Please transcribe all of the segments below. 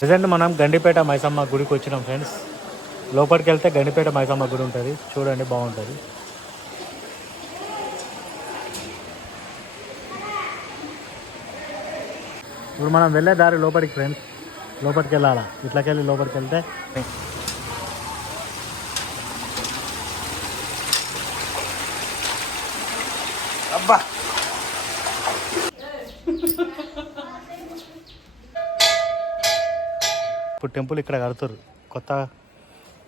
Present మనం గండిపేట మైసమ్మ గుడికి వచ్చినాం ఫ్రెండ్స్. లోపలికి వెళ్తే గండిపేట మైసమ్మ గుడి ఉంటుంది, చూడండి బాగుంటుంది. ఇప్పుడు మనం వెళ్ళే దారి లోపలికి ఫ్రెండ్స్, లోపలికి వెళ్ళాలా, ఇట్లకెళ్ళి లోపలికి వెళ్తే అబ్బా ఇప్పుడు టెంపుల్ ఇక్కడ కడుతురు, కొత్త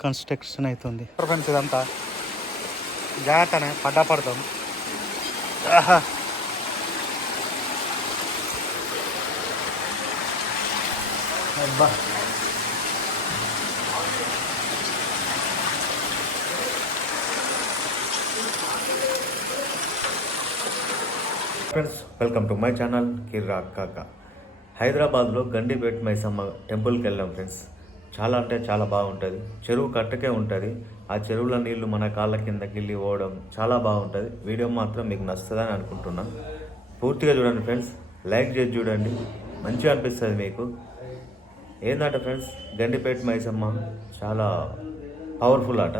కన్స్ట్రక్షన్ అవుతుంది ఫ్రెండ్స్. ఇదంతా జాగ్రత్తనే, పడ్డా పడతాం. అబ్బా friends, welcome to my channel Kirra Kaka. హైదరాబాద్లో గండిపేట మైసమ్మ టెంపుల్కి వెళ్ళాం ఫ్రెండ్స్. చాలా అంటే చాలా బాగుంటుంది. చెరువు కట్టకే ఉంటుంది. ఆ చెరువుల నీళ్లు మన కాళ్ళ కిందకి వెళ్ళి పోవడం చాలా బాగుంటుంది. వీడియో మాత్రం మీకు నచ్చుతుందని అనుకుంటున్నాను. పూర్తిగా చూడండి ఫ్రెండ్స్, లైక్ చేసి చూడండి, మంచిగా అనిపిస్తుంది మీకు. ఏంటంటే ఫ్రెండ్స్, గండిపేట మైసమ్మ చాలా పవర్ఫుల్ ఆట.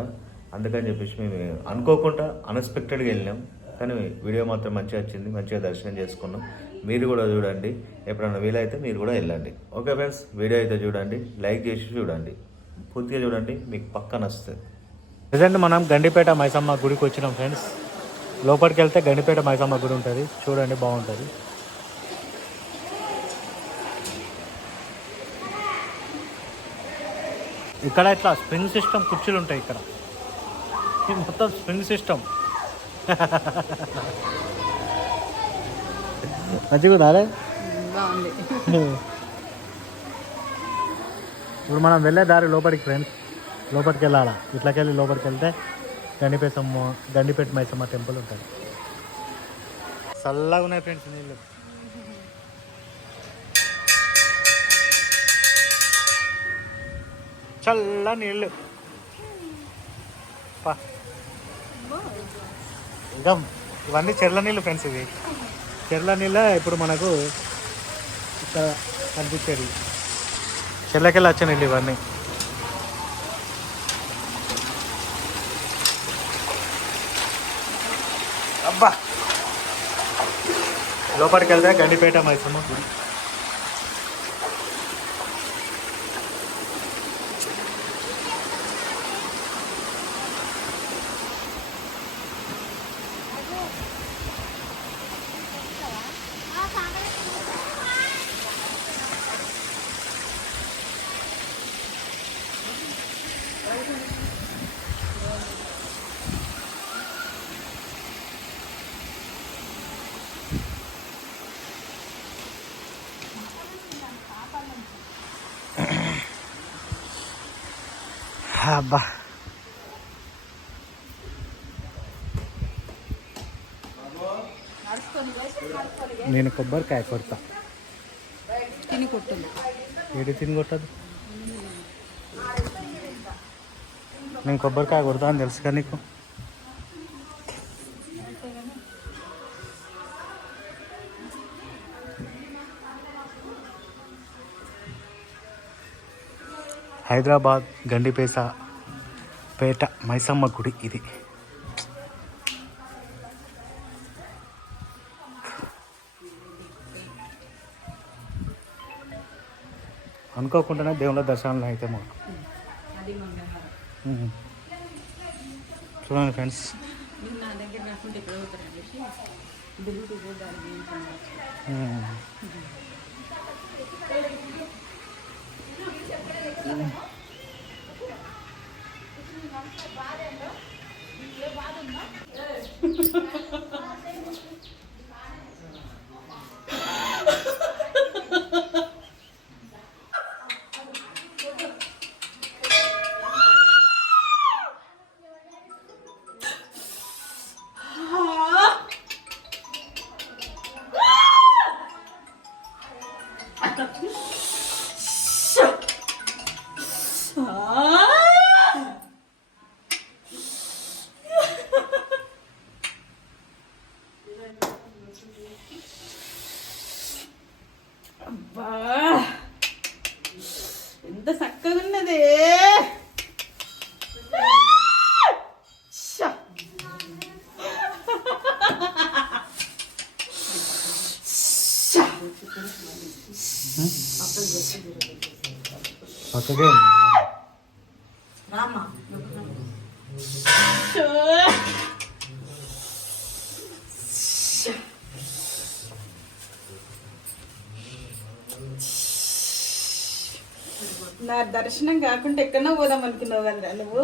అందుకని చెప్పేసి మేము అనుకోకుండా అన్ఎక్స్పెక్టెడ్గా వెళ్ళినాం. కానీ వీడియో మాత్రం మంచిగా వచ్చింది, మంచిగా దర్శనం చేసుకున్నాం. మీరు కూడా చూడండి, ఎప్పుడైనా వీలైతే మీరు కూడా వెళ్ళండి. ఓకే ఫ్రెండ్స్, వీడియో అయితే చూడండి, లైక్ చేసి చూడండి, పూర్తిగా చూడండి, మీకు పక్కా నచ్చుతుంది. ప్రజెంట్ మనం గండిపేట మైసమ్మ గుడికి వచ్చినాం ఫ్రెండ్స్. లోపలికి వెళ్తే గండిపేట మైసమ్మ గుడి ఉంటుంది, చూడండి బాగుంటుంది. ఇక్కడ ఇట్లా స్ప్రింగ్ సిస్టమ్ కుర్చీలు ఉంటాయి. ఇక్కడ మొత్తం స్ప్రింగ్ సిస్టమ్. మంచిగా ఉందాలే, బాగుంది. ఇప్పుడు మనం వెళ్ళే దారి లోపలికి ఫ్రెండ్స్, లోపలికి వెళ్ళాలా, ఇట్లకెళ్ళి లోపలికి వెళ్తే గండిపేట మైసమ్మ టెంపుల్ ఉంటుంది. చల్లగా ఉన్నాయి ఫ్రెండ్స్ నీళ్ళు. చల్ల నీళ్ళు ఇంకా ఇవన్నీ చెర్ల నీళ్ళు ఫ్రెండ్స్. ఇవి చెర్ల నీళ్ళ ఇప్పుడు మనకు ఇక్కడ కనిపించేది. చెర్లకెళ్ళి వచ్చే నీళ్ళు ఇవన్నీ. అబ్బా లోపలికి వెళ్తే గండిపేట మైసమ్మ గుడి. అబ్బా నేను కొబ్బరికాయ కొడతా. తిని కొట్టదు, ఏది తిని కొట్టదు. నేను కొబ్బరికాయ కొడతా అని తెలుసుగా నీకు. హైదరాబాద్ పేట మైసమ్మ గుడి ఇది. అనుకోకుండానే దేవుళ్ళ దర్శనాలు అయితే మాకు. చూడండి ఫ్రెండ్స్, పక్కకే నా దర్శనం కాకుండా ఎక్కడో పోదాం అనుకున్నావు కదా నువ్వు.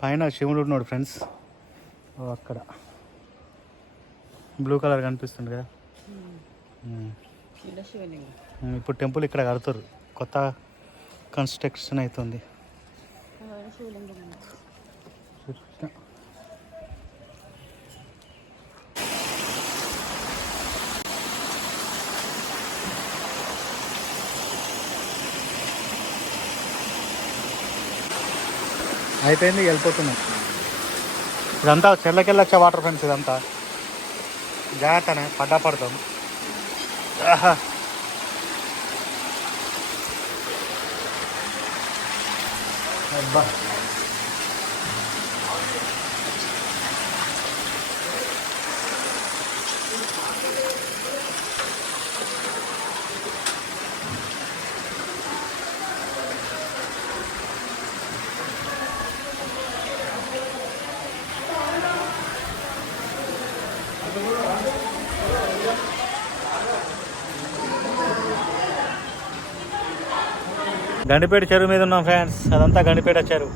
పైన శివుడు ఉన్నాడు ఫ్రెండ్స్, అక్కడ బ్లూ కలర్ కనిపిస్తుంది కదా. ఇప్పుడు టెంపుల్ ఇక్కడ కడుతుర్రు, కొత్త కన్స్ట్రక్షన్ అవుతుంది. అయిపోయింది, వెళ్ళిపోతున్నాం. ఇదంతా చెర్లకెళ్ళొచ్చే వాటర్ ఫ్రెండ్స్, ఇదంతా జాగ్రత్తనే, పడ్డా పడతాం. అబ్బా గండిపేట చెరువు మీద ఉన్నాం ఫ్రెండ్స్, అదంతా గండిపేట చెరువు.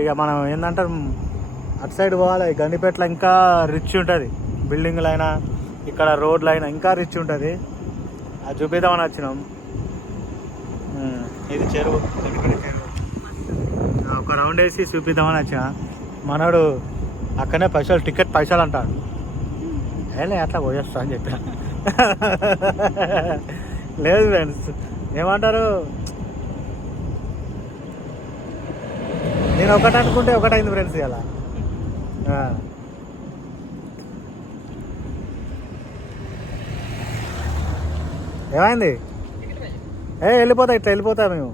ఇక మనం ఏంటంటే అటు సైడ్ పోవాలి. గండిపేటలో ఇంకా రిచ్ ఉంటుంది, బిల్డింగ్లు అయినా ఇక్కడ రోడ్లు అయినా ఇంకా రిచ్ ఉంటుంది. అది చూపిద్దామని వచ్చినాం. ఇది చెరువు, గండిపేట చెరువు. ఒక రౌండ్ వేసి చూపిద్దామని వచ్చిన. మనోడు అక్కడనే పైసలు, టికెట్ పైసలు అంటాడు. ఏలే అట్లా పోయేస్తా అని చెప్పిన. లేదు ఫ్రెండ్స్, ఏమంటారు, నేను ఒకటి అనుకుంటే ఒకటైంది ఫ్రెండ్స్. ఇలా ఏమైంది? వెళ్ళిపోతా, ఇట్లా వెళ్ళిపోతా మేము.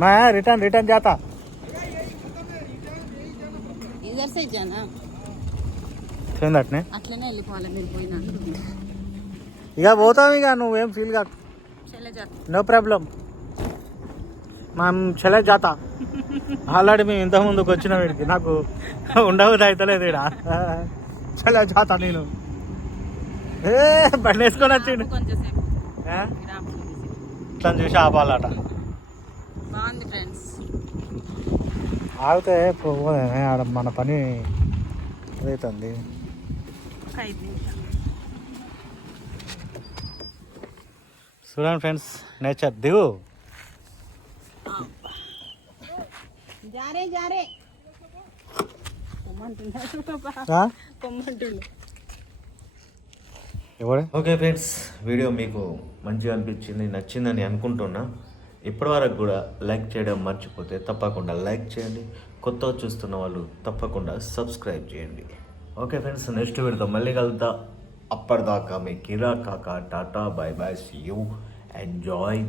मैं रिटर्न रिटर्न जाता इधर से जाना, అట్నే అట్లనే వెళ్ళిపోవాలి మీరు పోయినా. ఇక పోతాం, ఇక నువ్వేం ఫీల్ కాదు, నో ప్రాబ్లం. మనం చలే జాతా. ఆల్రెడీ మేము ఇంతకుముందుకు వచ్చిన వీడికి నాకు ఉండవద్దు అవుతలేదు ఇక్కడ. చలే జాతా నేను బండి వేసుకొని వచ్చిండు. ఇట్లా చూసి ఆపాలట. బాగుంది ఫ్రెండ్స్. ఆగితే పోదే, ఆడ మన పని అవుతుంది. చూడండి ఫ్రెండ్స్, నేచర్ దిగు. జారే జారే ఎవడే? ఓకే ఫ్రెండ్స్, వీడియో మీకు మంచిగా అనిపించింది, నచ్చిందని అనుకుంటున్నా. ఇప్పటివరకు కూడా లైక్ చేయడం మర్చిపోతే తప్పకుండా లైక్ చేయండి. కొత్తగా చూస్తున్న వాళ్ళు తప్పకుండా సబ్స్క్రైబ్ చేయండి. ఓకే ఫ్రెండ్స్, నెక్స్ట్ వీడియోతో మళ్ళీ కలుద్దాం. అప్పటిదాకా మీ కిరా కాకా, tata, bye bye, see you, enjoy.